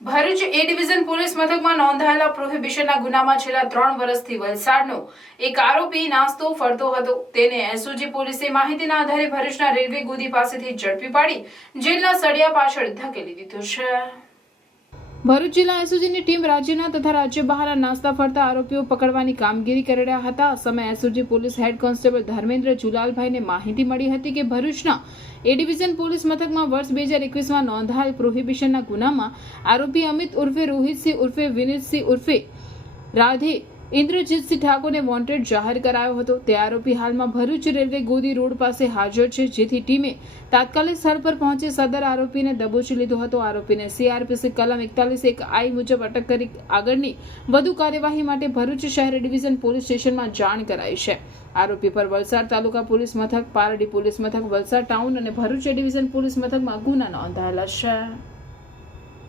ભરૂચ એ division police મથકમાં નોંધાયેલા પ્રોહિબિશનના ગુનામાં છેલ્લા 3 વર્ષથી વલસાડનો એક આરોપી નાસ્તો ફરતો હતો. તેને એસઓજી પોલીસે માહિતીના આધારે ભરૂચના રેલવે ગોદી પાસેથી ઝડપી પાડી જેલના સળિયા પાછળ ધકેલી દીધો છે. ભરૂચ જિલ્લા એસઓજીની ટીમ રાજ્યના તથા રાજ્ય બહારના નાસ્તા ફરતા આરોપીઓ પકડવાની કામગીરી કરી રહ્યા હતા. આ સમયે SOG police head constable Dharmendra જુલાલભાઈને માહિતી મળી હતી કે ભરૂચના એ ડિવિઝન પોલીસ મથકમાં વર્ષ 2021માં નોંધાયેલ પ્રોહિબિશનના ગુનામાં આરોપી અમિત ઉર્ફે રોહિતસિંહ ઉર્ફે વિનીતસિંહ ઉર્ફે રાધે ઇન્દ્રજીતસિંહ ઠાકોરને વોન્ટેડ જાહેર કરાયો હતો. તે આરોપી હાલમાં ભરૂચ રેલવે ગોદી રોડ પાસે હાજર છે, જેથી ટીમે તાત્કાલિક સ્થળ પર પહોંચી સદર આરોપીને દબોચી લીધો હતો. આરોપીને સીઆરપીસી કલમ 41(1) મુજબ અટક કરી આગળની વધુ કાર્યવાહી માટે ભરૂચ શહેર ડિવિઝન પોલીસ સ્ટેશનમાં જાણ કરાઈ છે. આરોપી પર વલસાડ તાલુકા પોલીસ મથક, પારડી પોલીસ મથક, વલસાડ ટાઉન અને ભરૂચ ડિવિઝન પોલીસ મથકમાં ગુના નોંધાયેલા છે.